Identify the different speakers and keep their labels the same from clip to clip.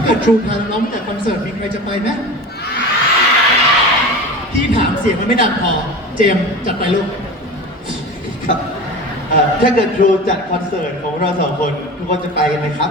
Speaker 1: เกิดทรูพาน้องจากคอนเสิร์ตมีใครจะไปไหมพี่ถามเสียงมันไม่ดังพอเจมส์จัดไปลูก
Speaker 2: ครับถ้าเกิดทรูจัดคอนเสิร์ตของเราสองคนทุกคนจะไปกันไหมครับ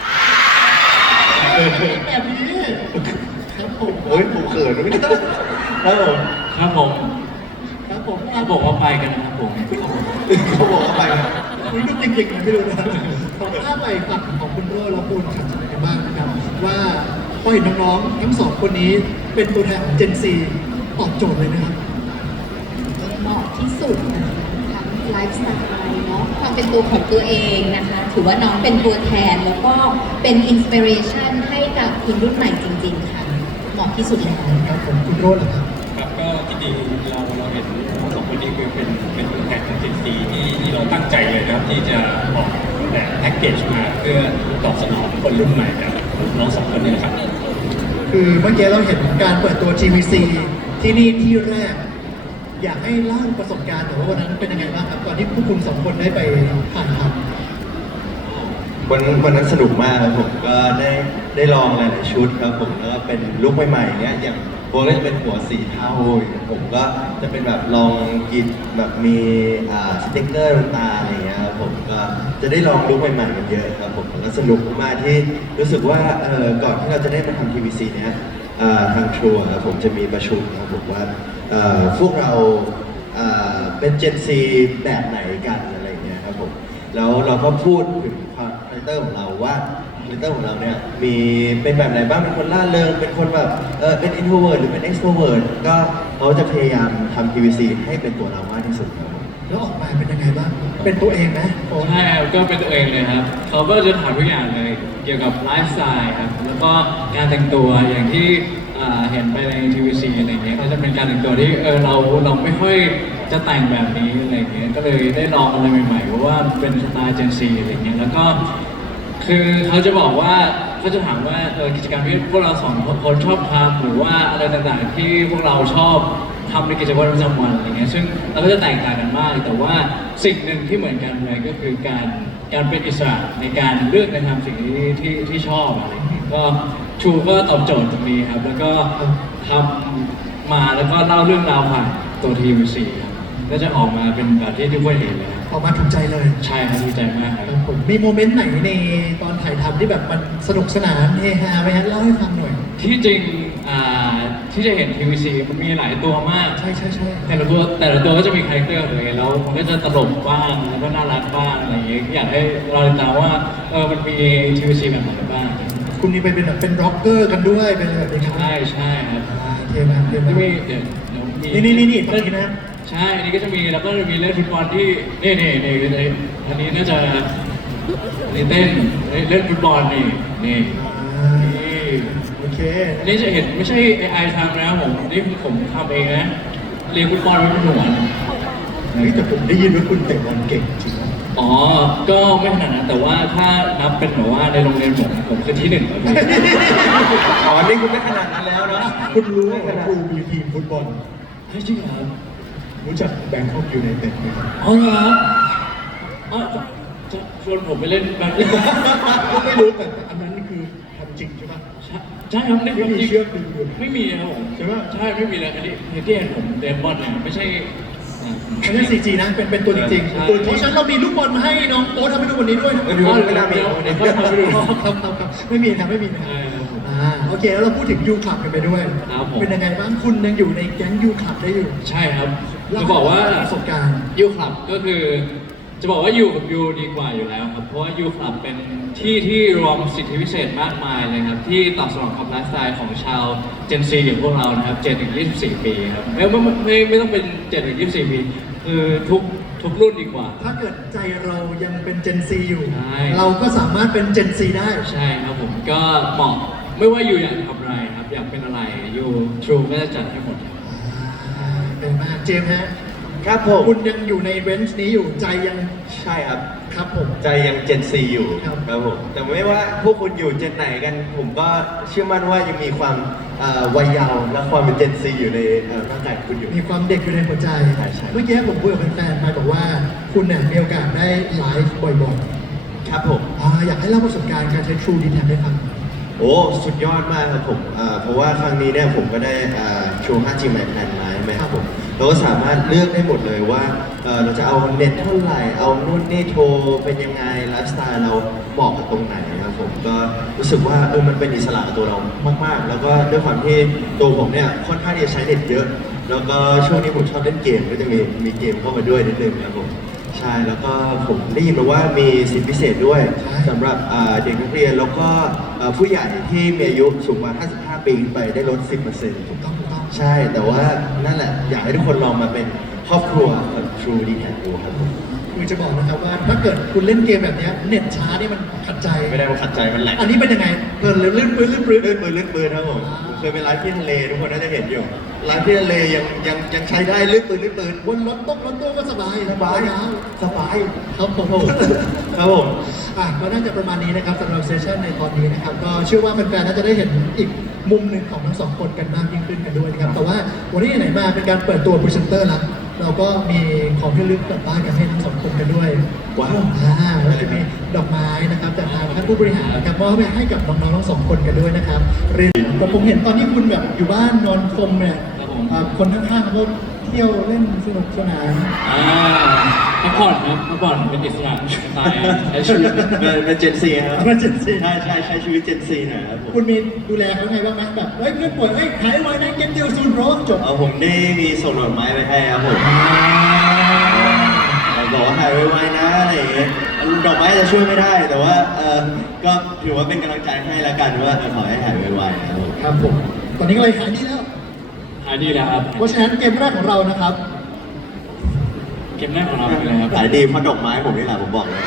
Speaker 1: แบบนี้ครับผม
Speaker 2: โอ้ยผมเขินไม่ได้ครับผม
Speaker 3: ครับผม
Speaker 1: ครับผม
Speaker 3: เขาบอกว่าไปกันนะครับผม
Speaker 2: เขาบอกว่าไปนะ
Speaker 1: คุณก็จริงๆไม่รู้นะผมถ้าไปฝั่งของคุณโร่และคุณขัดใจกันบ้างนะครับว่าพอเห็นน้องๆทั้งสองคนนี้เป็นตัวแทนของ Gen Z ตอบโจทย์เลยนะครับ
Speaker 4: เหมาะที่สุดนะคะทั้งไลฟ์สไตล์เนาะความเป็นตัวของตัวเองนะคะ ถือว่าน้องเป็นตัวแทนแล้วก็เป็นอินสปิเรชันให้กับคนรุ่นใหม่จริงๆค่ะ เหมาะที่สุดแล้ว
Speaker 1: ครับผมคุณโรจน์เหรอครับ
Speaker 3: ครับก็จริงๆเราเห็นสองคนนี้คือเป็นตัวแทนของ Gen Z ที่เราตั้งใจเลยนะครับที่จะออกแบบแพ็กเกจมาเพื่อตอบสนองคนรุ่นใหม่แบบน้องสองคนนี้นะครับ
Speaker 1: คือเมื่อกี้เราเห็นการเปิดตัว GVC ที่นี่ที่แรก อยากให้เล่าประสบการณ์หน่อยว่าวันนั้นเป็นยังไงบ้างครับก่อนที่พวกคุณสองคนได้ไปถ่ายทำ
Speaker 2: วันนั้นสนุกมากครับผมก็ได้ลองหลายๆชุดครับผมแล้วก็เป็นลุคใหม่ๆเนี้ยอย่างพวกก็จะเป็นหัวสีเทาอย่างผมก็จะเป็นแบบลองกินแบบมีสติ๊กเกอร์บนตาอะไรเงี้ยครับผมก็จะได้ลองลุคใหม่ๆกันเยอะครับผมแล้วสนุกมากที่รู้สึกว่าก่อนที่เราจะได้มาทำ TVC เนี้ยทางทัวร์ครับผมจะมีประชุมครับผมว่าพวกเราเป็น Gen Z แบบไหนกันอะไรเงี้ยครับผมแล้วเราก็พูดถึงความคาแรคเตอร์ของเราว่าคาแรคเตอร์ของเราเนี่ยมีเป็นแบบไหนบ้างเป็นคนล่าเริงเป็นคนแบบเป็น introvert หรือเป็น extrovert ก็เขาจะพยายามทำ TVC ให้เป็นตัวเรามากที่สุดครับผม
Speaker 1: แล้วออกมาเป็นยังไงบ้าง เป็นตัวเองไหมโอ้
Speaker 3: ใช่ครับก็เป็นตัวเองเลยครับเขาก็จะถามทุกอย่างเลยเกี่ยวกับไลฟ์สไตล์ครับแล้วก็การแต่งตัวอย่างที่เห็นไปในทีวีซีอะไรเงี้ยก็จะเป็นการแต่งตัวที่เราไม่ค่อยจะแต่งแบบนี้อะไรเงี้ยก็เลยได้ลองอะไรใหม่ๆเพราะว่าเป็นสไตล์เจนซีอะไรเงี้ยแล้วก็คือเขาจะบอกว่าเขาจะถามว่ากิจกรรมที่พวกเราสองคนชอบทำหรือว่าอะไรต่างๆที่พวกเราชอบทำในกิจวัตรประจำวันอะไรเงี้ยซึ่งเราก็จะแตกต่างกันมากแต่ว่าสิ่งหนึ่งที่เหมือนกันเลยก็คือการเป็นอิสระในการเลือกในทำสิ่งที่ชอบอะไรเงี้ยก็ชูก็ตอบโจทย์ตรงนี้ครับแล้วก็ทำมาแล้วก็เล่าเรื่องราวผ่านตัวทีวีซีครับก็จะออกมาเป็นแบบที่ทุกคนเห็นเลยครับ
Speaker 1: ออกมาถูกใจเลย
Speaker 3: ใช่ครับดีใจมากครับ
Speaker 1: ครับผมมีโมเมนต์ไหนในตอนถ่ายทำที่แบบมันสนุกสนานเฮฮาไหมฮะเล่าให้ฟังหน่อย
Speaker 3: ที่จริงที่จะเห็นทีวีซีมันมีหลายตัวมาก
Speaker 1: ใช่ใช่ใช่
Speaker 3: แต่ละตัวก็จะมีคาแรคเตอร์เลยแล้วมันก็จะตลกบ้างแล้วก็น่ารักบ้างอะไรอย่างเงี้ยอยากให้เราติดตามว่ามันมีทีวีซีแบบไหนบ้าง
Speaker 1: คุณนี่ไปเป็นแบบเป็นร็อกเกอร์กันด้วยเป็นอะไรแบบนี้ครับ
Speaker 3: ใช่ครับ
Speaker 1: เท่มากเท่มาก
Speaker 3: จะมีเดี๋ยวมี
Speaker 1: นี่ฝั่งนี้นะ
Speaker 3: ใช่อันนี้ก็จะมีแล้วก็จะมีเล่นฟุตบอลที่นี่อันนี้น่าจะอันนี้เต้นเล่นฟุตบอลนี่นี่
Speaker 1: โอเค
Speaker 3: อันนี้จะเห็นไม่ใช่ AI ทำนะครับผมนี่ผมทำเองนะเรียนฟุตบอลเป็นหัว
Speaker 1: เฮ้ยแต่ผมได้ยินว่าคุณเตะบอลเก่งจริงนะ
Speaker 3: อ๋อ ก็ไม่ขนาดนั้นแต่ว่าถ้านับเป็นแบบว่าในโรงเรียนผมคือที่หนึ่งแล้วพี่
Speaker 2: อ๋อนี่คุณไม่ขนาดนั้นแล้วเนาะ
Speaker 1: คุณรู้ไหมว่าครูมีทีมฟุตบอล
Speaker 3: เฮ้ยจริงเหรอ
Speaker 1: รู้จักแบงคอกยูไนเต็ดไหมครับ
Speaker 3: อ๋อเหรออ๋อจะชวนผมไปเล่นแบบนี้
Speaker 1: ไม่รู้แต่อันนั้นคือทำจริงใช่ไหม
Speaker 3: ใช่ครับนี่
Speaker 1: ไม่มีเชือกดึงอยู่
Speaker 3: ไม่มีนะครับผม
Speaker 1: ใช่ปะ
Speaker 3: ใช่ไม่มีเลยอันนี้ที่เห็นผมเล่นบอลเนี่ยไม่ใช่
Speaker 1: ไม่ใช่ 4G นะเป็นตัวจริง
Speaker 3: ใช่
Speaker 1: ๆเพราะฉะนั้นเรามีลูกบอลมาให้น้องโต๊ทำให้ดูวันนี้ด้วยนะ
Speaker 2: ไม่น่ามี
Speaker 3: เดี๋ยวทำไปดู
Speaker 1: ครับไม่มีนะไม่มีนะ
Speaker 3: ใช่ครับผม
Speaker 1: โอเคแล้วเราพูดถึงยูคลับกันไปด้วย
Speaker 3: ครับผม
Speaker 1: เป็นยังไงบ้างคุณยังอยู่ในแก๊งยูคลับได้อยู่
Speaker 3: ใช่ครับ
Speaker 1: เล่
Speaker 3: จะบอกว่า
Speaker 1: ประสบการณ์
Speaker 3: ยูคลับก็คือจะบอกว่าอยู่กับยูดีกว่าอยู่แล้วครับเพราะว่ายูคลับเป็นที่ที่รวมสิทธิพิเศษมากมายเลยครับที่ตอบสนองกับไลฟ์สไตล์ของชาวเจนซีอย่างพวกเรานะครับ7-24 ปีครับไม่ต้องเป็น7-24 ปีคือทุกรุ่นดีกว่า
Speaker 1: ถ้าเกิดใจเรายังเป็น Gen Z อยู่
Speaker 3: ใช่
Speaker 1: เราก็สามารถเป็น Gen Z ได้
Speaker 3: ใช่ครับผมก็เหมาะไม่ว่าอยู่อยากทำอะไรครับอยากเป็นอะไรอยู่ True ก็จะจัดให้หมดครับ
Speaker 1: เป็นมากเจมส์ฮะ
Speaker 2: ครับผม
Speaker 1: คุณยังอยู่ในเรนจ์นี้อยู่ใจยัง
Speaker 2: ใช่ครับ
Speaker 1: ครับผม
Speaker 2: ใจยังเจนซีอยู่
Speaker 1: ครับ
Speaker 2: ครับผมแต่ไม่ว่าพวกคุณอยู่เจนไหนกัน ผมก็เชื่อมั่นว่ายังมีความวัยเยาว์และความเป็นเจนซีอยู่ในร่างกายของคุณอยู่
Speaker 1: มีความเด็กอยู่ในหัวใจ
Speaker 2: ใช่ใช่
Speaker 1: เมื่อกี้ผมคุยกับแฟนๆมาบอกว่าคุณเนี่ยมีโอกาสได้ไลฟ์บ่อย
Speaker 2: ครับผม
Speaker 1: ๆอยากให้เล่าประสบการณ์การใช้ True d t a c ให้ฟัง
Speaker 2: โอ้สุดยอดมากครับผมเพราะว่าครั้งนี้เนี่ยผมก็ได้โชว์ 5G Max Plan มาใช่ไหมครับผมเราก็สามารถเลือกได้หมดเลยว่าเราจะเอาเน็ตเท่าไหร่เอานู่นนี่โทรเป็นยังไงไลฟ์สไตล์เราเหมาะกับตรงไหนครับผมก็รู้สึกว่ามันเป็นอิสระกับตัวเรามากๆ แล้วก็ด้วยความที่ตัวผมเนี่ยค่อนข้างที่จะใช้เน็ตเยอะ แล้วก็ช่วงนี้ผมชอบเล่นเกมก็จะมีเกมเข้ามาด้วยนิดนึงครับผมใช่แล้วก็ผมได้ยินมาว่ามีสิทธิพิเศษด้วยสำหรับเด็กนักเรียนแล้วก็ผู้ใหญ่ที่มีอายุสูงกว่า 55 ปีขึ้นไปได้ลด 10%
Speaker 1: ถูกต้องถูกต้อง
Speaker 2: ใช่ แต่ว่านั่นแหละอยากให้ทุกคนลองมาเป็นครอบครัวกับ True d t a c ดูครับผม
Speaker 1: คือจะบอกนะครับว่าถ้าเกิดคุณเล่นเกมแบบเนี้ยเน็ตช้านี่มันขัดใจ
Speaker 2: ไม่ได้ว่าขัดใจมันแหลก
Speaker 1: อันนี้เป็นยังไงเพลินลื่นปืนลื่นปืน
Speaker 2: ลื่นปืนครับผมเคยไปไลฟ์ที่ทะเลทุกคนน่าจะเห็นอยู่ไลฟ์ที่ทะเลยังใช้ได้ลื่นปืน
Speaker 1: บนรถตู้ก็สบาย
Speaker 2: สบาย
Speaker 1: ยาว
Speaker 2: สบาย
Speaker 1: ครับผม
Speaker 2: ครับผม
Speaker 1: ก็น่าจะประมาณนี้นะครับสำหรับเซสชั่นในตอนนี้นะครับก็เชื่อว่าแฟนๆน่าจะได้เห็นอีกมุมหนึ่งของทั้งสองคนกันมากยิ่งขึ้นกันด้วยนะครับแต่ว่าวันนี้ไหนมาเป็นการเปิดตัวพรีเซนเตอร์แล้วเราก็มีของที่ระลึกกลับบ้านกันให้ทั้งสองคนกันด้วย
Speaker 2: ว้าว
Speaker 1: แล้วจะมีดอกไม้นะครับจากทางท่านผู้บริหารนะครับมอบไปให้กับน้องๆทั้งสองคนกันด้วยนะครับเรียนแต่ผมเห็นตอนนี้คุณแบบอยู่บ้านนอนคมเนี่ยคนข้างๆเขาก็เที่ยวเล่นสนุกสนาน
Speaker 3: พักผ่อนครับพักผ่อนเป็นอิสระสไตล์ใช้ชีวิต
Speaker 2: เป็นเจนซีครับ
Speaker 1: เป็น Gen Z
Speaker 2: ใช้ชีวิตเจนซีหน่อยครับผม
Speaker 1: คุณมีดูแลเขาไงบ้างไหมแบบเฮ้ยเพื่อนป่วยเฮ้ยหายไวนะเก็บเดียวซูนโรสจบ
Speaker 2: ผมได้มีส่งดอกไม้ไปให้ครับผมบอกว่าหายไวๆนะอะไรอย่างเงี้ยดอกไม้จะช่วยไม่ได้ แต่ว่าก็ถือว่าเป็นกำลังใจให้แล้วกันว่าขอให้หายไวๆนะครับผม
Speaker 1: ครับผมตอนนี้ก็เลยหายดีแล้ว
Speaker 3: หายดีแล้วครับ
Speaker 1: เพราะฉะนั้นเกมแรกของเรานะครับ
Speaker 3: เกมแรกของเราเป็นอะไรครับ
Speaker 2: หายดีเพราะดอกไม้ผมนี่แหละผมบอกเลย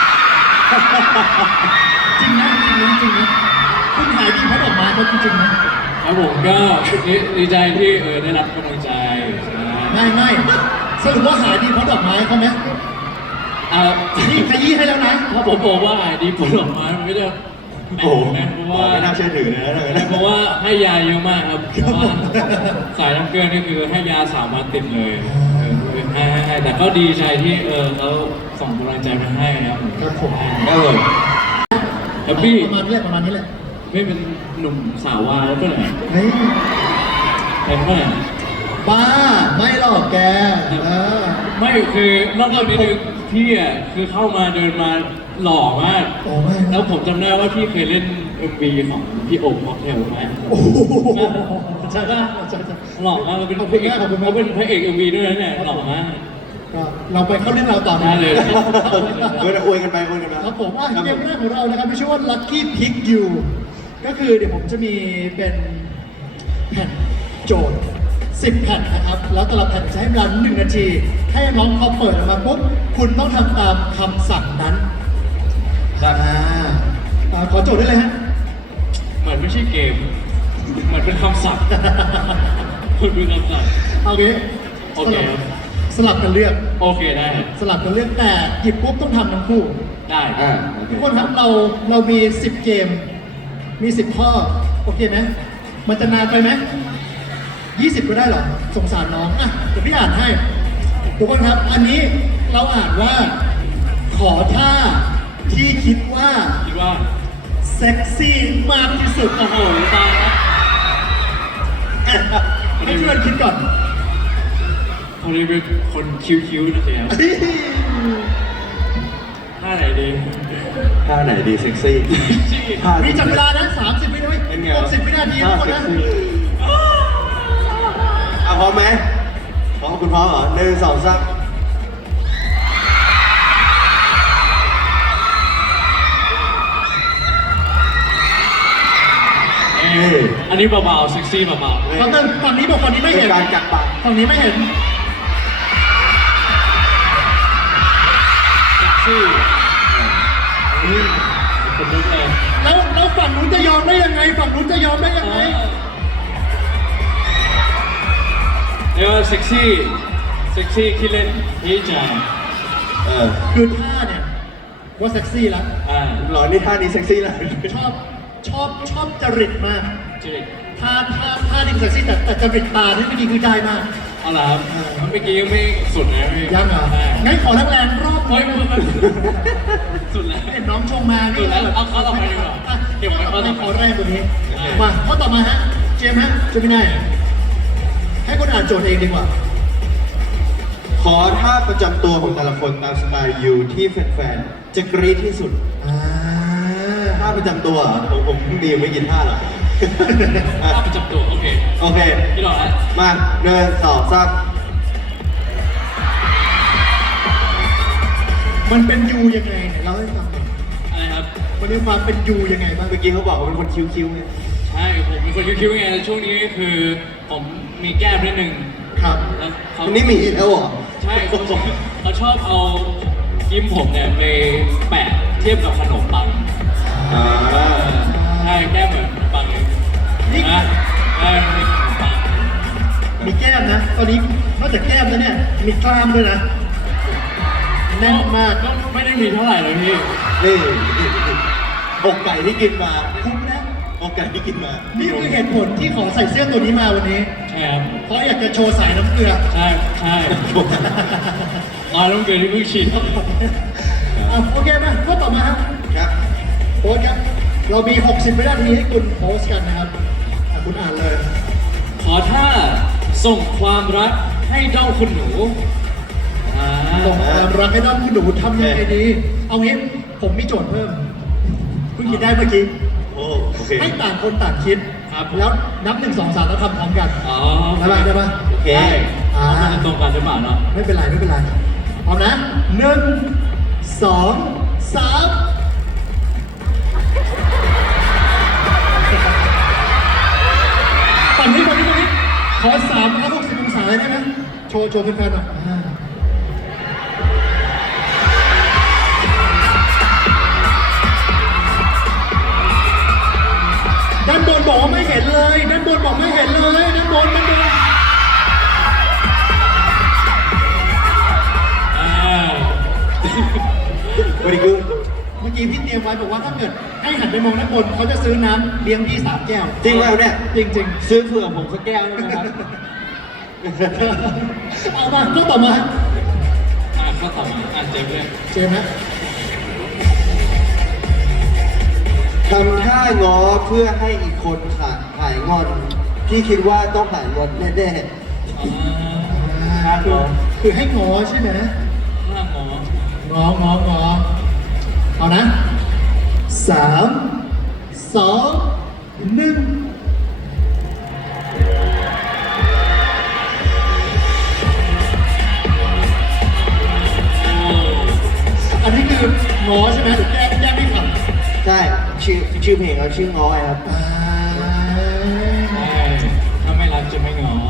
Speaker 1: จริงนะคุณหายดีเพราะดอกไม้เขาจริงๆนะครับ
Speaker 3: ผมก็ดีใจที่ได้รับกำลังใจใช่
Speaker 1: ไม่สรุปว่าหายดีเพราะดอกไม้เขาไหม นี่ขยี้ให้แล้วนะ
Speaker 3: ถ้าผมบอกว่าหายดีผลออกมามันไม่ได้แปล
Speaker 2: โอ้โห
Speaker 3: กนะเพราะว่า
Speaker 2: ไม่น่าเชื่อถือเลยนะ
Speaker 3: เพราะว่าให้ยาเยอะมากครับเพราะว่าสายน้ำเกลือนี่คือให้ยา3 วันติดเลยให้แต่ก็ดีใจที่เขาส่งกำลังใจมาให้ครับ
Speaker 1: ครับผม
Speaker 2: ครับผม
Speaker 3: แฮปปี้
Speaker 1: ประมาณนี้แหละ
Speaker 3: ไม่เป็นหนุ่มสาววายแล้วก็ไหน
Speaker 1: เฮ้ย
Speaker 3: เห็นป่ะเนี่ย
Speaker 1: บ้าไม่หรอกแกอ
Speaker 3: ไม่คือนอกจากนี้คือพี่อ่ะคือเข้ามาเดินมาหล่อมาก
Speaker 1: โอ้ไม่
Speaker 3: แล้วผมจำได้ว่าพี่เคยเล่น MV ของพี่โอมค็อกเทลไหม
Speaker 1: โอ้โห
Speaker 3: ใช่ปะ
Speaker 1: ใช่
Speaker 3: หล่อมากเป็น
Speaker 1: ขอบ
Speaker 3: พ
Speaker 1: คุ
Speaker 3: ระ
Speaker 1: ณ
Speaker 3: เอก
Speaker 1: มากขอบคุณมาก
Speaker 3: เขาเป็นพระเอก MV ด้วยนะเนี่ยหล่อมาก
Speaker 1: ก็เราไปเข้าเรื่องเราวต่อ
Speaker 3: ได้เลย
Speaker 2: อวยกันไป
Speaker 1: ครับผมเกมแรกของเรานะครับมีชื่อว่า Lucky Pick You ก็คือเดี๋ยวผมจะมีเป็นแผ่นโจทย์ 10 แผ่นนะครับ แล้วแต่ละแผ่นจะให้เวลา1 นาที ให้น้องเขาเปิดออกมาปุ๊บคุณต้องทำตามคำสั่งนั้นขอโจทย์ได้เลยฮะ
Speaker 3: เหมือนไม่ใช่เกม เหมือนเป็นคำศัพท์คุณดูคำศัพท์
Speaker 1: เอางี้
Speaker 3: โอเคครับ
Speaker 1: สลับกันเลือก
Speaker 3: โอเคได้
Speaker 1: สลับกันเลือกแต่หยิบปุ๊บต้องทำทั้งคู่
Speaker 3: ได้
Speaker 1: ทุกคนครับเรามี 10 เกม มี 10 ข้อ โอเคไหมมันจะนานไปไหม20 ก็ได้เหรอ สงสารน้องอ่ะเดี๋ยวพี่อ่านให้ ทุกคนครับ อันนี้เราอ่านว่า ขอท่าที่คิดว่า
Speaker 3: คิดว่า
Speaker 1: เซ็กซี่มากที่สุด
Speaker 3: โอ้โหตายแล้ว
Speaker 1: ให้เพื่อนคิดก่อน
Speaker 3: คนนี้เป็นคนคิ้วๆนะเจ๊ครับท่าไหนดี
Speaker 2: ท่าไหนดีเซ็กซี่
Speaker 1: มีจับเวลานะ30 วินาที
Speaker 2: เป็นไง
Speaker 1: 60 วินาทีทุกคนนะ
Speaker 2: พร้อมไหมพร้อมคุณพร้อมเหรอ1 2 3
Speaker 3: อันนี้เบาๆเซ็กซี่เบา
Speaker 1: ฝั่งนี้บอกฝั่งนี้ไม่เห็น
Speaker 2: การกัดปาก
Speaker 1: ฝั่งนี้ไม่เห็น
Speaker 3: ๆเซ็กซี่คนลุกเลย
Speaker 1: แล้วฝั่งนู้นจะยอมได้ยังไง ฝั่งนู้นจะยอมได้ยังไง
Speaker 3: เรียกว่าเซ็กซี่ที่เล่นนี่จาง
Speaker 1: คือท่าเนี่ยว่าเซ็กซี่แล้ว
Speaker 2: หรอนี่ท่านี้เซ็กซี่แล้ว
Speaker 1: ชอบจริตมาก
Speaker 3: จริง
Speaker 1: ท่านี่เซ็กซี่แต่จริตตาที่ไม่ดีคือได้มาก
Speaker 3: เอาล่ะครับเมื่อกี้ยังไม่สุดนะพี่
Speaker 1: ยังเหรอ
Speaker 3: ใช่
Speaker 1: งั้นขอแรงๆรอบ
Speaker 3: เฮ้ยสุดแล้ว
Speaker 1: เห็นน้องชงมา
Speaker 3: สุดแล้วเอาข้อต่อไปดีกว่าเก็บไว้
Speaker 1: ข้
Speaker 3: ข้
Speaker 1: อ
Speaker 3: อต่
Speaker 1: ต่
Speaker 3: อ
Speaker 1: อ
Speaker 3: ไป
Speaker 1: ขอแรงกว่านี้มาข้อต่อมาฮะเจมส์ฮะจะไม่ได้ให้คนอ่านโจทย์เองดีกว่า
Speaker 2: ขอท่าประจำตัวของแต่ละคนตามสไตล์ยูที่แฟนๆจะกรี๊ดที่สุด
Speaker 1: อ่า
Speaker 2: ท่าประจำตัวเหรอผมมีไม่กี่ท่าหรอก
Speaker 3: ภาพประจำตัวโอเค
Speaker 2: โอเค
Speaker 3: พี่หล่อแล้ว
Speaker 2: มา1 2 3
Speaker 1: มันเป็นยูยังไงเนี่ยเล่าให้ฟังหน่อย
Speaker 3: อะไรครับ
Speaker 1: มันมีความเป็นยูยังไงบ้าง
Speaker 2: เมื่อกี้เขาบอกว่าเป็นคนคิ้วๆไง
Speaker 3: ใช่ผมเป็นคนคิ้วๆไงช่วงนี้คือผมมีแก้มนิดนึง
Speaker 1: ครับ
Speaker 3: แล้วเขา
Speaker 2: วันนี้มีอีกแล้วเหรอ
Speaker 3: ใช่เขาชอบเอายิ้มผมเนี่ยไปแปะเทียบกับขนมปัง
Speaker 2: อ่า
Speaker 3: ใช่แก้มเหมือนขนมปังเลย
Speaker 1: นี่
Speaker 3: นะใช่มันเป็นขนมปัง
Speaker 1: มีแก้มนะ ตอนนี้นอกจากแก้มแล้วเนี่ยมีกล้ามด้วยนะแน่นมาก
Speaker 3: ก็ไม่ได้มีเท่าไหร่เลยพี่
Speaker 2: นี่อกไก่ที่กินมา
Speaker 1: คุ้มนะ
Speaker 2: อกไก่ที่กินมา
Speaker 1: นี่คือเหตุผลที่ขอใส่เสื้อตัวนี้มาวันนี้
Speaker 3: ใช่ครับ
Speaker 1: เพราะอยากจะโชว์สายน้ำเกลือ
Speaker 3: ใช่ใช่มาลูกเกิดที่เพิ่งฉีด
Speaker 1: อ่ะโอเคนะข้อต่อมาครับ
Speaker 2: ครับ
Speaker 1: โพสต์ครับ เรามี 60 วินาทีให้คุณโพสต์กันนะครับอ่ะคุณอ่านเลย
Speaker 3: ขอท่าส่งความรักให้เจ้าคุณหนูอ่า
Speaker 1: ส่งความรักให้ด้านคุณหนูทำยังไงดี เอางี้ผมมีโจทย์เพิ่มเพิ่งคิดได้เมื่อกี้
Speaker 2: โอ้โอเค
Speaker 1: ให้ต่างคนต่างคิด แล้วนับ1 2 3แล้วทำพร้อมกัน
Speaker 3: อ๋อ
Speaker 1: ได้ปะได้ปะ
Speaker 2: โอเค
Speaker 3: ได้
Speaker 1: อ่า
Speaker 3: มันจะตรงกันหรือเปล่าเนาะ
Speaker 1: ไม่เป็นไรไม่เป็นไรพร้อมนะ1 2 3ฝั่งนี้ฝั่งนี้ฝั่งนี้ขอ360 องศาเลยได้ไหมโชว์แฟนๆหน่อยด้านบนบอกว่าไม่เห็นเลยด้านบนบอกไม่เห็นเลยด้านบน
Speaker 3: อ่า
Speaker 2: very good
Speaker 1: เมื่อกี้พี่เตรียมไว้บอกว่าถ้าเกิดให้หันไปมองด้านบนเขาจะซื้อน้ำเลี้ยงพี่3 แก้ว
Speaker 2: จริงแล้วเนี่ย
Speaker 1: จริง
Speaker 2: ซื้อเผื่อผมสักแก้วได้ไหมครับ
Speaker 1: ๆ เอามาก็ต่อมา
Speaker 3: ข้อต่อมาเจมส์เลย
Speaker 1: เจมส์นะ
Speaker 2: ทำท่าง้อเพื่อให้อีกคนหายงอนพี่คิดว่าต้องหายงอนแน่
Speaker 3: อ่า
Speaker 1: คือให้ง้อใช่ไหม
Speaker 3: ท่าหมอ
Speaker 1: ง้อเอานะ3 2 1อันนี้คือง้อใช่ไหมหรือแก้ไม่ขับ
Speaker 2: ๆใช่ชื่อเพลงเขาชื่อง้อไงครับ
Speaker 3: ใช่ถ้าไม่รักจะไม่งอ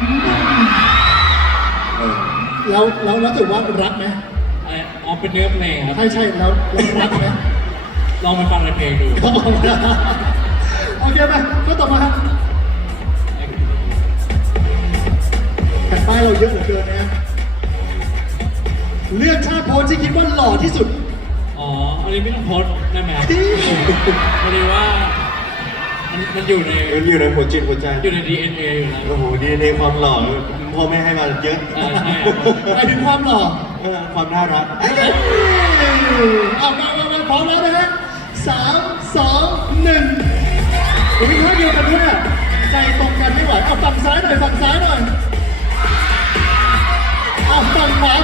Speaker 2: เออ
Speaker 1: แล้วถือว่ารักไหม
Speaker 3: อ๋อเป็นเนื้อเพลงครับ
Speaker 1: ใช่แล้วรักไหม
Speaker 3: ลองไปฟังในเพลงดู
Speaker 1: โอเคไหมก็ต่อมาครับแผ่นป้ายเราเยอะเหลือเกินนะเลือกท่าโพสที่คิดว่าหล่อที่สุด
Speaker 3: อ๋อ อันนี้ไม่ต้องโพสต์ได้ไหมครับพอดีว่ามันอยู่ใน
Speaker 2: มันอยู่ในหัวจิตหัวใจ
Speaker 3: อยู่ใน DNA อยู่แล้ว
Speaker 2: โอ้โหดีในความหล่อพ่อแม่ให้มาเยอะ
Speaker 3: ใช่ครับ
Speaker 1: หมายถึงความหล่อ
Speaker 2: ความน่ารักไอ้
Speaker 1: เอามาพร้อมแล้วนะฮะ3 2 1อุ้ยท่าเดียวกันด้วยอะใจตรงกันไม่ไหวเอาฝั่งซ้ายหน่อยฝั่งซ้ายหน่อยเอาฝั่งขวา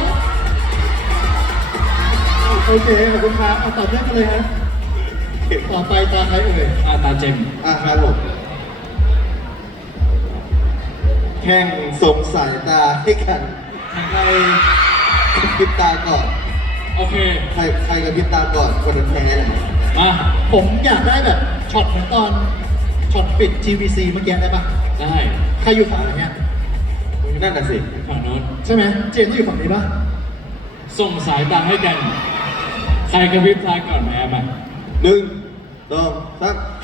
Speaker 1: โอเคขอบคุณครับเอาต่อเนื่องกันเลยฮะต่อไปตาใครเอ่ย
Speaker 3: ตาเจมส์
Speaker 2: ครับผมแข่งส่งสายตาให้กันใครกระพริบตาก่อน
Speaker 3: โอเค
Speaker 2: ใครกระพริบตาก่อนคนนั้นแพ้เลย
Speaker 3: มา
Speaker 1: ผมอยากได้แบบช็อตเหมือนตอนช็อตปิด GVC เมื่อกี้ได้ปะ
Speaker 3: ได้
Speaker 1: ใครอยู่ฝั่งไหนเนี่ย
Speaker 2: นั่นน่ะสิ
Speaker 3: ฝั่งโน้น
Speaker 1: ใช่ไหมเจมส์ต้องอยู่ฝั่งนี้ปะ
Speaker 3: ส่งสายตาให้กัน ใครกระพริบตาก่อนไหมแอมอ่ะ
Speaker 2: 1 2 3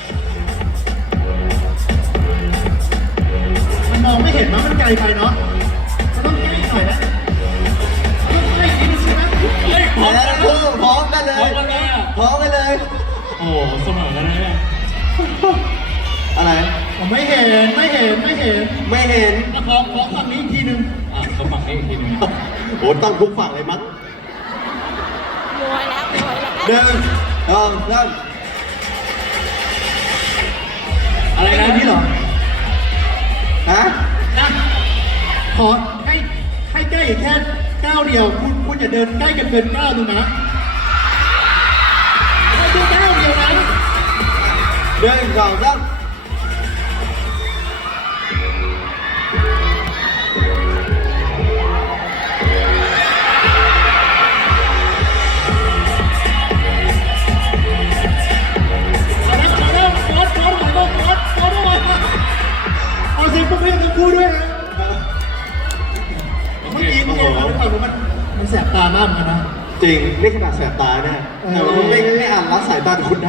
Speaker 1: มันมองไม่เห็นมั้ยมันไกลไปเนาะมันต้องใกล้หน่อยนะต้องใกล้นิดนึงใช่ไหม
Speaker 3: เฮ้ยพร้อม
Speaker 2: แพ้
Speaker 3: กัน
Speaker 2: ทั้งคู่พร้อมกันเล
Speaker 3: พร้อย มกันเลยอ่ะ
Speaker 2: พร้อมกันเลย
Speaker 3: โอ้โหเสมอกันเลยเนี่ย
Speaker 2: อะไร
Speaker 1: อ๋อผมไม่เห็นไม่เห็น
Speaker 2: ไม่เห็น
Speaker 1: ขอฝั่งนี้อีกทีหนึง
Speaker 3: เขาฟังนี้อีกทีหนึง
Speaker 2: โอ้ต้องทุกฝั่งเลยมั้ง
Speaker 5: รวยแล้วรวยแล้ว
Speaker 2: หนึ่งสองสาม
Speaker 3: อะไร
Speaker 1: ไอ้
Speaker 3: นะ
Speaker 1: นี่เหรอ
Speaker 2: ฮะ
Speaker 1: นะขอให้ใกล้อีกแค่ก้าวเดียวคุณอย่าเดินใกล้กันเกินก้าวหนึงนะให้แค่ก้าวเดียวนะ
Speaker 2: หนึ่งสองสาม
Speaker 1: เอาสิพวกเพื่อนทั้งคู่ด้วยนะเมื่อกี้มันแสบตามากเหมือนกันนะ
Speaker 2: จริงนี่ขนาดแสบตาเนี่ยแต่ว่าไม่อ่านรัดสายตาของคุณได้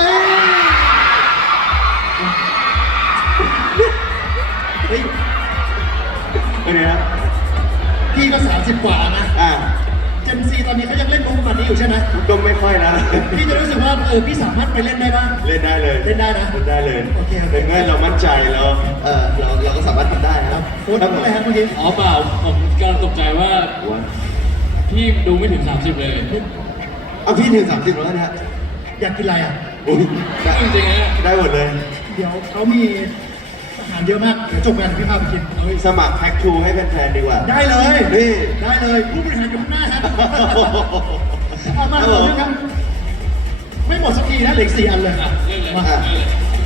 Speaker 1: เฮ้ย
Speaker 2: เป็นไงครับ
Speaker 1: พี่ก็30 กว่านะ เจนซีตอนนี้เขายังเล่นมุกแบบนี้อยู่ใช่ไหม
Speaker 2: ก็ไม่ค่อยนะ
Speaker 1: พี่จะรู้สึกว่าพี่สามารถไปเล่นได้บ้าง
Speaker 2: เล่นได้เลย
Speaker 1: เล่นได้นะ
Speaker 2: เล่นได้เลย
Speaker 1: โอเค
Speaker 2: เป็นเมื่อเรามั่นใจแล้วเราก็สามารถทำได้นะครับ
Speaker 1: โค้ชพูดอะไรครับเมื่อกี้
Speaker 3: อ๋อเปล่าผมกำลังตกใจว่าพี่ดูไม่ถึง 30 เลย
Speaker 2: เอาพี่ถึง30แล้วเนี่ย
Speaker 1: อยากกินอะไรอ่ะ
Speaker 2: อุ๊ยได้
Speaker 3: จริงๆนะ
Speaker 2: ได้หมดเลย
Speaker 1: เดี๋ยวเขามีอาหารเยอะมาก เดี๋ยวจบงานพี่พาไปกิน
Speaker 2: สมัครแพ็กทูให้แฟนๆดีกว่า
Speaker 1: ได้เลย
Speaker 2: นี่
Speaker 1: ได้เลยผู้บริหารอยู่ข้างหน้าครับเอามาต่อเรื่องครับไม่หมดสักทีนะเหลืออก4 อันเลย
Speaker 3: อ่ะเล่นเลย
Speaker 1: มา
Speaker 3: เล่นเลย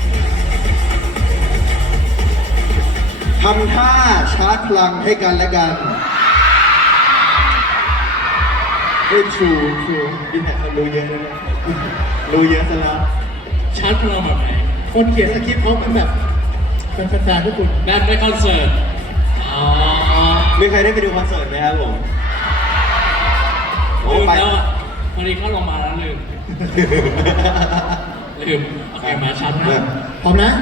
Speaker 2: ทำท่าชาร์จพลังให้กันและกันเอ้ยชูดินแหกรู้เยอะนะเนี่ยรู้เยอะซะแล้ว
Speaker 3: ชาร์จพลังแบบไหน
Speaker 1: คนเขียนสคริปต์เขาเป็นแบบเป็นแฟนๆพวกคุณ
Speaker 3: แบบในคอนเสิร์ตอ๋อ
Speaker 2: มีใครได้ไปดูคอนเสิร์ตไหมครับผมโอ้
Speaker 3: ลืม
Speaker 2: ไป
Speaker 3: แล้วอ่ะพอดีเข้าลงมาแล้วลืมโอเคมาชาร์จพลัง
Speaker 1: พร้อมนะ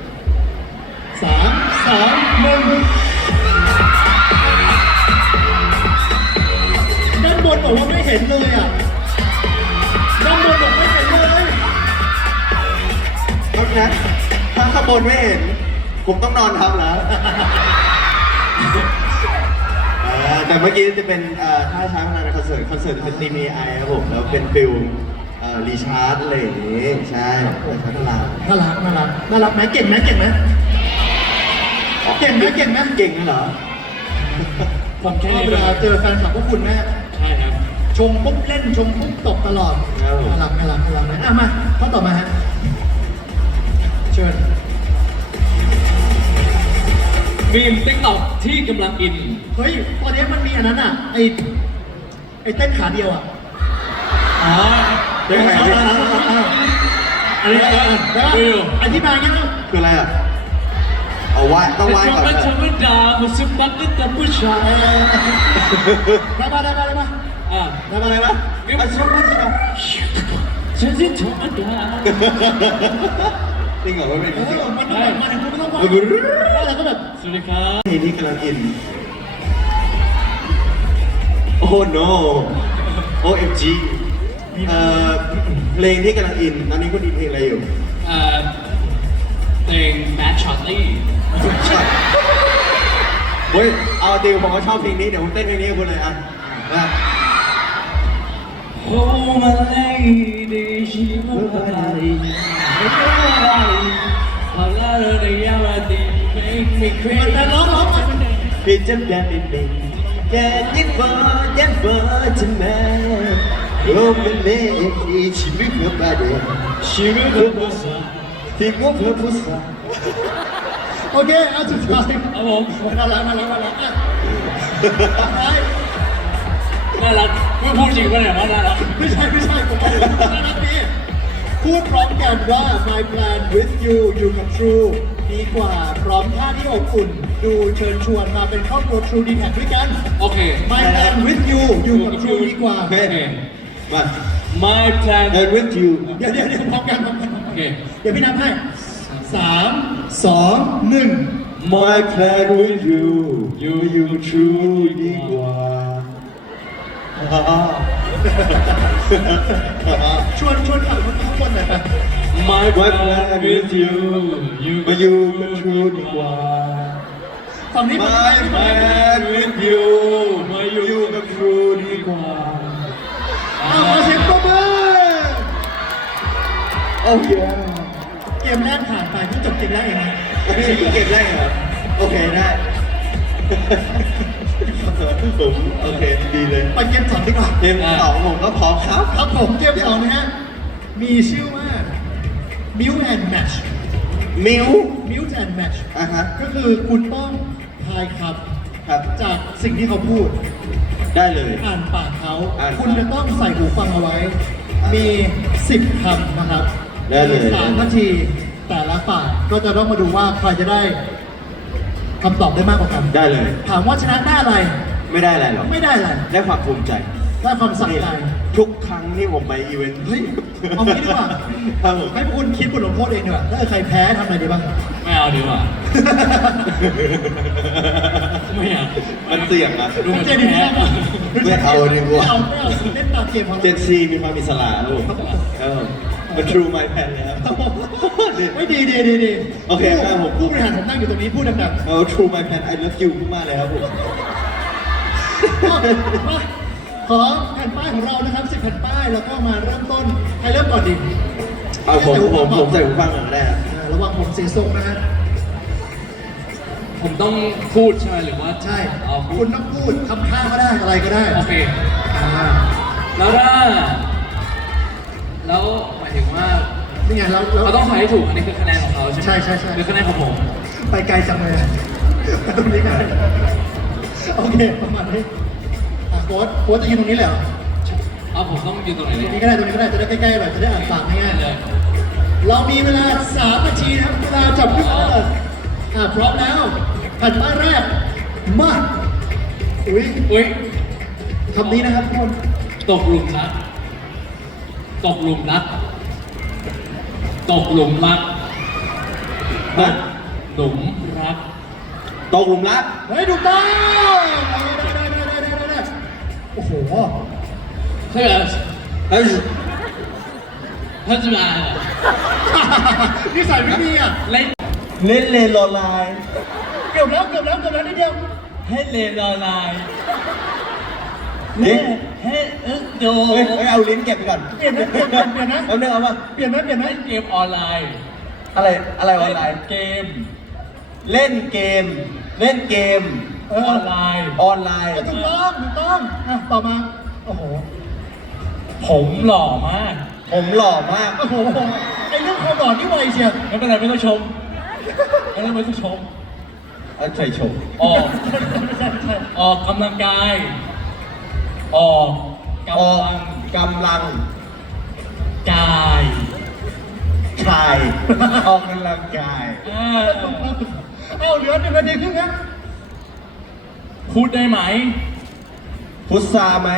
Speaker 1: 3 2 1ด้านบนบอกว่าไม่เห็นเลยอ่ะด้านบนบอกไม่เห็นเลย
Speaker 2: เพราะฉะนั้นถ้าข้างบนไม่เห็น ผมต้องนอนทำแล้วแต่เมื่อกี้จะเป็นท่าช้างพลังในคอนเสิร์ตจะเป็นทีม AI ครับผมแล้วเป็นฟิลรีชาร์จอะไรอย่างงี้ใช่แต่ช้างพลัง
Speaker 1: น่ารักน่ารักน่ารักไหมเก่งไหมเก่งไหมเก่งไหมเก่งไหม
Speaker 2: เก่งเหรอ
Speaker 3: ผมแค่นี้
Speaker 1: เว
Speaker 3: เลย
Speaker 1: ลาเจอแฟนคลับพวกคุณแม่
Speaker 3: ใช่ครับ
Speaker 1: ชมปุ๊บเล่นชมปุ๊บตกตลอด
Speaker 2: ครับผม
Speaker 1: น่ารักน่ารักน่ารักนะมาข้อต่อมาฮะเชิญ
Speaker 3: มีมติ๊กต็อกที่กำลังอิน
Speaker 1: เฮ้ยตอนนี้มันมีอันนั้นอ่ะไอเต้นขาเดียวอ่ะ
Speaker 3: อ๋อ
Speaker 1: เดี๋ยวอะไรอธิบายงั้น
Speaker 2: คืออะไรอ่ะ เอาไหว้ต้องไหว้ก่อน
Speaker 3: เป็น
Speaker 2: นะ
Speaker 3: ธรรมดามันสปักกับผู้ชาย
Speaker 1: ได้ปะได้ปะได้ปะ
Speaker 3: อ่ะ
Speaker 2: ทำอะไรวะอ่ะชอบชอบ
Speaker 3: ฉันที่ธรรมดา
Speaker 2: จริงเหรอว่าเป็น
Speaker 1: เอ
Speaker 2: จริง
Speaker 1: อมันต้องมาถึงคุณไม่ต้องว่าแล้วก็แบบ
Speaker 3: สวัสดีครับ
Speaker 2: เพลงนี้กำลังอิน โอ้ no OMG เพลงที่กำลังอิน ตอนนี้คุณอินเพลงอะไรอยู่
Speaker 3: เพลง Bad Shorty
Speaker 2: เฮ้ย เอาติวผมก็ชอบเพลงนี้ เดี๋ยวผมเต้นเพลงนี้ให้คุณเลยอ่ะมา
Speaker 3: Oh my lady she was body Hablar de llama de make me
Speaker 1: มันแต่
Speaker 3: crazy
Speaker 1: ร้องมัน
Speaker 2: พี่จำได้ไหมแค่ยิ้มฟ้ายิ้มฟ้าจะมาโอ้มันเล่ที่ชีวิตของบ้านชีวิตของบ้านที่งบเพื่อผู้สาว
Speaker 1: โอเคเอาสุดท้าย
Speaker 3: ครับผม
Speaker 1: น่ารักน่ารักน่ารักอ่ะสุดท้าย
Speaker 3: น่ารักไม่พูดจริงป่ะเนี่ยว่าน่ารัก
Speaker 1: ไม่ใช่ผมบอกน่ารักดีพูดพร้อมกันว่า my plan with you อยู่กับ True ดีกว่าพร้อมท่าที่อบอุ่น ดูเชิญชวนมาเป็นครอบครัว True d t a c ด้วยกัน
Speaker 3: โอเค
Speaker 1: my plan with you อยู่กับ True ดีกว่า
Speaker 2: โอเค มา
Speaker 3: My plan
Speaker 2: and with you
Speaker 1: เดี๋ยวพร้อมกัน
Speaker 3: โอเค
Speaker 1: เดี๋ยวพี่นับให้3 2 1
Speaker 2: my plan with you you true ดีกว่า
Speaker 1: ชวนขับรถทุกคนหน่อยไป
Speaker 3: My
Speaker 2: My
Speaker 3: plan
Speaker 2: plan
Speaker 3: with
Speaker 2: with
Speaker 3: you
Speaker 2: you มาอยู่กันทรูดีกว่า
Speaker 1: ฝั่งนี้
Speaker 2: My plan with you มาอยู่กันทรูดีกว่า
Speaker 1: เอาขอเสียงปรบมือ
Speaker 2: โอเค
Speaker 1: เกมแรกผ่านไปเพิ่งจบเกมแรกเองนะ
Speaker 2: โอเคเก็บได้เหรอโอเคได้ผมโอเคดีเลย
Speaker 1: ไปเกมสองดีกว่า
Speaker 2: เกมสองผมก็พร้อมครับ
Speaker 1: ครับผมเกมสองนะฮะ มีชื่อว่า Mute and Match
Speaker 2: มิว
Speaker 1: Mute and Match
Speaker 2: อ่ะฮะ
Speaker 1: ก็คือคุณต้องทายค
Speaker 2: ครับ
Speaker 1: ำจากสิ่งที่เขาพูด
Speaker 2: ได้เลย
Speaker 1: อ่านปากเขา
Speaker 2: อ่านปาก
Speaker 1: คุณจะต้องใส่หูฟังเอาไว้ มี 10 คำนะครับ
Speaker 2: ได้เลย
Speaker 1: 3 นาที แต่ละฝ่ายก็จะต้องมาดูว่าใครจะได้คำตอบได้มากกว่ากัน
Speaker 2: ได้เลย
Speaker 1: ถามว่าชนะได้อะไร
Speaker 2: ไม่ได้อะไรหรอก
Speaker 1: ไม่ได้อะไร
Speaker 2: ได้ความภูมิใจ
Speaker 1: ได้ความสั่งใจ
Speaker 2: ทุกครั้งที่ผมไปอีเวนต์
Speaker 1: เฮ้ย เอางี้ดีกว่า
Speaker 2: ครับผม
Speaker 1: ให้พวกคุณคิดบทลงโทษเองดีกว่าถ้าใครแพ้ทำอะไรดีบ้าง
Speaker 3: ไม่เอาดีกว่าไม่อยาก
Speaker 2: มันเสี่ยงนะ
Speaker 3: ดูเหมือน
Speaker 1: เจดี
Speaker 3: แพ้
Speaker 2: ไม่เอาดีกว่า
Speaker 1: ไม่เอาเล่นตามเกมของ
Speaker 2: เจ
Speaker 1: เรา
Speaker 2: นซีมีความอิสระครับผมมัน True My Plan เลยครับ
Speaker 1: ไม่ดี
Speaker 2: โอเคครับผม
Speaker 1: ผู้บริหารผมนั่งอยู่ตรงนี้พูดดัง
Speaker 2: เอา True My Plan I love you มากเลยครับผม
Speaker 1: ๆมาขอแผ่นป้ายของเรานะครับ10 แผ่นป้ายแล้วก็มาเริ่มต้นใครเริ่มก่อนดี
Speaker 2: เอาผมใส่หูฟังก่อนก็ได้ครับ
Speaker 1: ระวังผมเสียทรงนะฮะ
Speaker 3: ผมต้องพูดใช่ไหมหรือว่า
Speaker 1: ใช่
Speaker 3: เอาพู
Speaker 1: คุ
Speaker 3: ด
Speaker 1: ณต้องพูดคำท่าก็ได้อะไรก็ได้
Speaker 3: โอเค
Speaker 1: อ่า
Speaker 3: แล้วถ้าแล้วหมายถึงว่า
Speaker 1: นี่ไงแล้ว
Speaker 3: เราต้องทายให้ถูกอันนี้คือคะแนนของเขาใช่ไหม
Speaker 1: ใช่
Speaker 3: คือคะแนนของผม
Speaker 1: ไปไกลจังเลยอะตรงนี้ไงโอเคประมาณนี้อ่ะโค้ชจะยืนตรงนี้เลยเหรอ
Speaker 3: เอาผมต้องยืนตรงไหน
Speaker 1: ต
Speaker 3: เล
Speaker 1: รง
Speaker 3: ย
Speaker 1: นี้ก็ได้ตรงนี้ก็ได้จะได้ใกล้ๆหน่อยจะได้อ่านปากง่าย
Speaker 3: เลย
Speaker 1: ๆเรามีเวลา3 นาทีนะครับเวลาจับขึ้นมาพร้อมแล้วแผ่นป้ายแรกมาอุ้ย
Speaker 3: อุ้ย
Speaker 1: คำนี้นะครับทุกคน
Speaker 3: ตกหลุมรักตกหลุมรักตกหลุมรักตกหลุมรัก
Speaker 2: ตกหลุมรัก
Speaker 1: เฮ้ยถูกต้องได้โอ้โห
Speaker 3: ใช่ไหม
Speaker 2: เฮ้ย
Speaker 3: ถ้าจะมา
Speaker 1: นี่ใส่ไม่ดีอ่ะ
Speaker 3: เล่น
Speaker 2: เล่นเลนออนไลน์
Speaker 1: เกือบแล้วนิดเดียว
Speaker 3: ให้เลนออนไลน์
Speaker 2: เล่น
Speaker 3: ให้โด
Speaker 2: เฮ้ยเอาลิ้นเก็บไปก่อน
Speaker 1: เปลี่ยนนะ
Speaker 2: เอาเรื่องเอามา
Speaker 1: เปลี่ยนนะ
Speaker 3: เล่นเกมออนไลน์
Speaker 2: อะไรออนไลน์
Speaker 3: เกม
Speaker 2: เล่นเกม เล่นเกม
Speaker 3: ออนไลน์
Speaker 2: ออนไลน์
Speaker 1: ถูกต้องอ่ะต่อมาโอ้โห
Speaker 3: ผมหล่อมาก
Speaker 2: ผมหล่อมาก
Speaker 1: โอ้โหไอเรื่องความหล่อนี่ไวเชียว
Speaker 3: ไม่เป็นไรไม่ต้องชมไม่ต้องชม
Speaker 2: เอาใส่ชม
Speaker 3: ออกออกกำลังกาย ออกก
Speaker 2: ออก
Speaker 3: ำลัง
Speaker 2: กำลัง
Speaker 3: กาย
Speaker 2: กายออกกำลังกาย
Speaker 1: เอาเหลือ1 นาทีครึ่งนะ
Speaker 3: พูดได้ไหม
Speaker 2: พุทธาไหม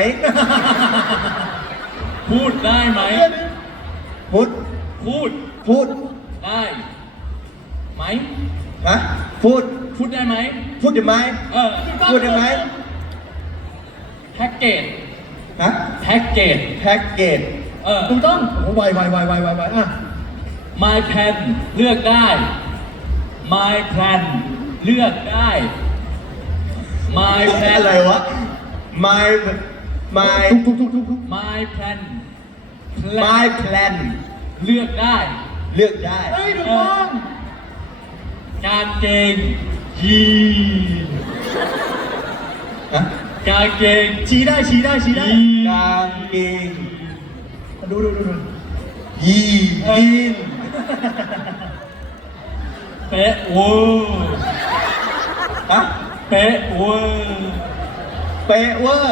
Speaker 3: พูดได้ไหม
Speaker 2: พุทธ
Speaker 3: พูด
Speaker 2: พูด
Speaker 3: ได้ไหม
Speaker 2: ฮะพูด
Speaker 3: พูดได้ไหม
Speaker 2: พูดได้ไหม พูดได้ไหม
Speaker 3: แพ็กเกจ
Speaker 2: ฮะ
Speaker 3: แพ็กเกจ
Speaker 2: แพ็กเกจ
Speaker 1: ถูกต้องโอ้โหไวอ่ะ
Speaker 3: My Plan เลือกได้ My Plan เลือกได้ My Plan
Speaker 2: อะไรวะ my
Speaker 1: ถูก
Speaker 3: My Plan
Speaker 2: my plan
Speaker 3: เลือกได้
Speaker 2: เลือกได้
Speaker 1: เฮ้ยถูกต้อง
Speaker 3: การเกงยีน
Speaker 2: ฮะ
Speaker 3: การเกง
Speaker 1: ชี้ได้
Speaker 3: ยีน
Speaker 2: กางเกง
Speaker 1: ดู
Speaker 2: ยีน
Speaker 3: เป๊ะเวอร์
Speaker 2: ฮะ
Speaker 3: เป๊ะเวอร์
Speaker 2: เป๊ะเวอร์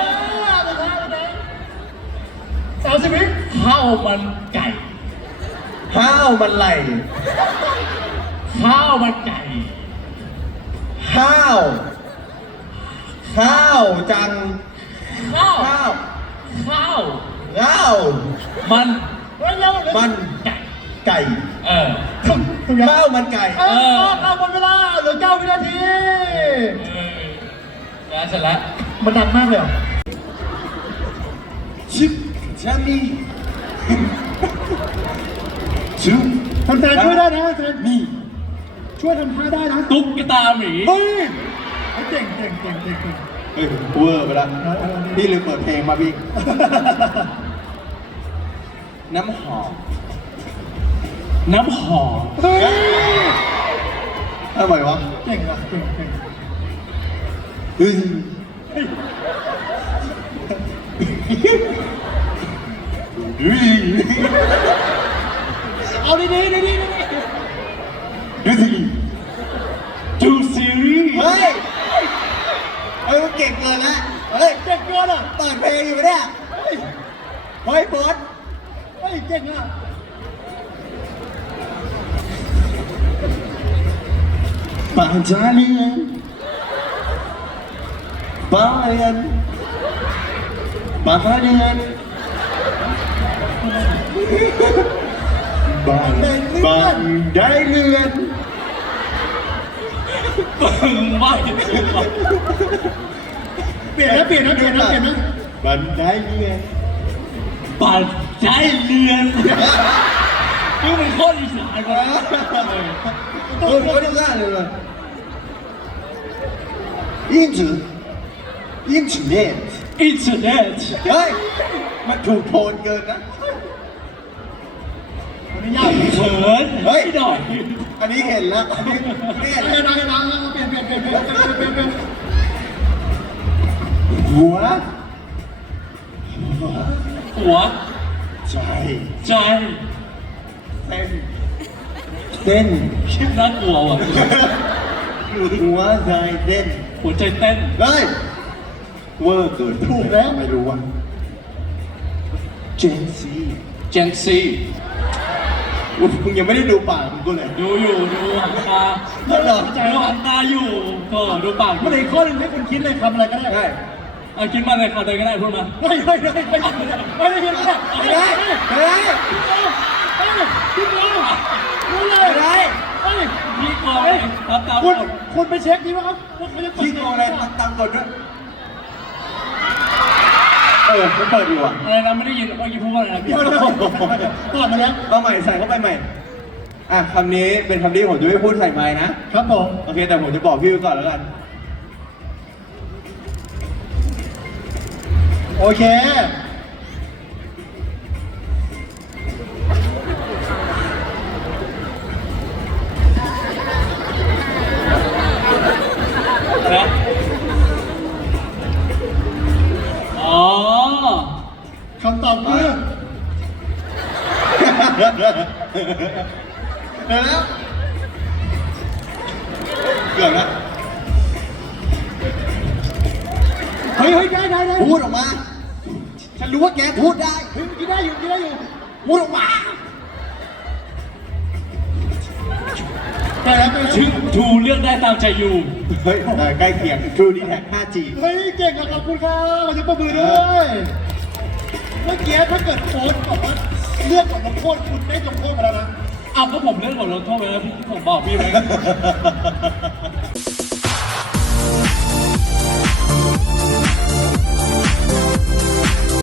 Speaker 1: 30 วิ
Speaker 3: ข้าวมันไก่
Speaker 2: ข้าวมันไหล
Speaker 3: ข้าวมันไก่
Speaker 2: ข้าวจัง
Speaker 3: ข้าว
Speaker 2: ข้าว
Speaker 3: ข้าว
Speaker 2: ข้าว
Speaker 3: มัน
Speaker 2: มัน
Speaker 3: ไก่
Speaker 2: ไก่
Speaker 1: ถูกยัง
Speaker 2: ข้าวมันไก่
Speaker 1: หมดเวลาเหลือ9 วินาที
Speaker 3: แล้วเสร็จแล้ว
Speaker 1: มันดังมากเลยเหรอ
Speaker 2: ชิปชามีชื่อ
Speaker 1: แฟนๆช่วยได้นะแฟน
Speaker 2: นี่
Speaker 1: ช่วยทำท่าได้นะ
Speaker 3: ตุ๊กตาหมี
Speaker 1: เฮ้ยเก่งเก่งเก่งเก่งเก่ง
Speaker 2: เฮ้ยเวอร์ไปแล้วพี่ลืมเปิดเพลงมาพี่ น้ำหอม
Speaker 3: น้ำหอม
Speaker 1: เฮ้ย
Speaker 2: ทำไมวะ
Speaker 1: เก่งอ่ะเก่งเก่ง
Speaker 2: เฮ้ย
Speaker 1: เอาดีๆดีๆ
Speaker 2: ดูสิ
Speaker 3: ดูซีรีส์
Speaker 2: เฮ้ยเฮ้ยมันเก่งเกินละเฮ้ย
Speaker 1: เก่งเกินอ่ะ
Speaker 2: เปิดเพลงอยู่ปะเนี่ย
Speaker 1: เฮ้ย
Speaker 2: เฮ้ยบอส
Speaker 1: เฮ้ยเก่งอ่ะ
Speaker 2: ป่านจาเลียนป่านเลียนป่านเลียนบ้านบ้านได้เรือน
Speaker 3: ไม่
Speaker 1: เปลี่ยนนะเปลี่ยนนะเปลี่ยนนะเปลี่ยนนะ
Speaker 2: บ้านได้เรือน
Speaker 3: ปัดใจเรือนคือเป็นข้ออีสานก่อน
Speaker 2: โอ้ยไม่ได้เลยอินเทอร์เน็ต
Speaker 3: อินเทอร์เน็ต
Speaker 2: เฮ้ยมันถูกโทนเกินนะ
Speaker 1: อันนี้ยาก
Speaker 3: เขิน
Speaker 2: เฮ้ย
Speaker 3: หน่อย
Speaker 2: อันนี้เห็นแล้วอันนี้เห็น
Speaker 1: เปลี่ยน
Speaker 2: แล้ว
Speaker 1: นะเปลี่ยนเปลี่ยนเปลี่ยนเปลี่ยนเปลี่ยนเปลี่ยนเปลี่ยนเปลี่ยน
Speaker 2: หัว
Speaker 3: หัว
Speaker 2: ใจ
Speaker 3: ใจ
Speaker 2: เส้นเส้น
Speaker 3: ชิบน่ากลัวว่ะ
Speaker 2: หัวใจเต้น
Speaker 3: หัวใจเต้น
Speaker 2: เฮ้ยเวอร์เกิน
Speaker 1: ถูกแล้ว
Speaker 2: ไม่รู้ว่าเจนซี
Speaker 3: เจนซี่
Speaker 2: มึงยังไม่ได้ดูปากมึงกูเลย
Speaker 3: ดูอยู่ดูหางตา
Speaker 2: ไม่หรอก
Speaker 3: ใจว่าหางตาอยู่ก็ดูปากอยู่
Speaker 1: มันอีกข้อหนึ่งให้คุณคิดเลยคำอะไรก็ได้
Speaker 2: ได้
Speaker 3: เอาคิดมาเลยค่ะเดินก็ได้พูดมา
Speaker 1: เฮ้ยเฮ้ยเฮ้ยเฮ้ยไม่ได้คิดเลย
Speaker 2: ไม่ได้ไม่ได้
Speaker 1: คิดเลยรู้เลย
Speaker 2: ไม่ได้
Speaker 1: เฮ้ย
Speaker 3: พี่กอยรับตาม
Speaker 1: คุณ
Speaker 3: กฎ
Speaker 1: คุณไปเช็คดีว่าเขาจะ
Speaker 2: ที่โกงอะไรตามกฎด้วยมันเปิดอยู่อ่ะ
Speaker 3: อะไรนะไม่ได้ยินเมื่อกี้พูดว่าอะไรนะพี่
Speaker 1: ก่อนมาแล้ว
Speaker 2: เอาใหม่ใส่เข้าไปใหม่อ่ะคำนี้เป็นคำที่ผมจะไม่พูดใส่ไมค์นะครับ
Speaker 1: ผม
Speaker 2: โอเคแต่ผมจะบอกพี่ไว้ก่อนแล้วกัน
Speaker 1: โอเค
Speaker 3: นะอ๋อ
Speaker 1: คำตอบคือ
Speaker 2: เดี๋ยวนะเกือบแล้ว
Speaker 1: เฮ้ยเฮ้ยได้ได้ได้
Speaker 2: พูดออกมา ฉันรู้ว่าแกพูดได้
Speaker 1: เฮ้ยกินได้อยู่กินได้อยู่
Speaker 2: พูดออกมา
Speaker 1: ไปแล้วไปแล้ว
Speaker 3: ชื่อทูเลือกได้ตามใจอยู่
Speaker 2: เฮ้ยใกล้เคียง True d t a c 5G
Speaker 1: เฮ้ยเก่งอะขอบคุณครับขอจะประมือด้วยเมื่อกี้ถ้าเกิดโค้ชบอกว่าเลือกก่อนลงโทษคุณได้ลงโทษไปแล้วนะ
Speaker 3: เอาก็ผมเลือกบทลงโทษไปแล้วพี่ผมบอกพี่ไว้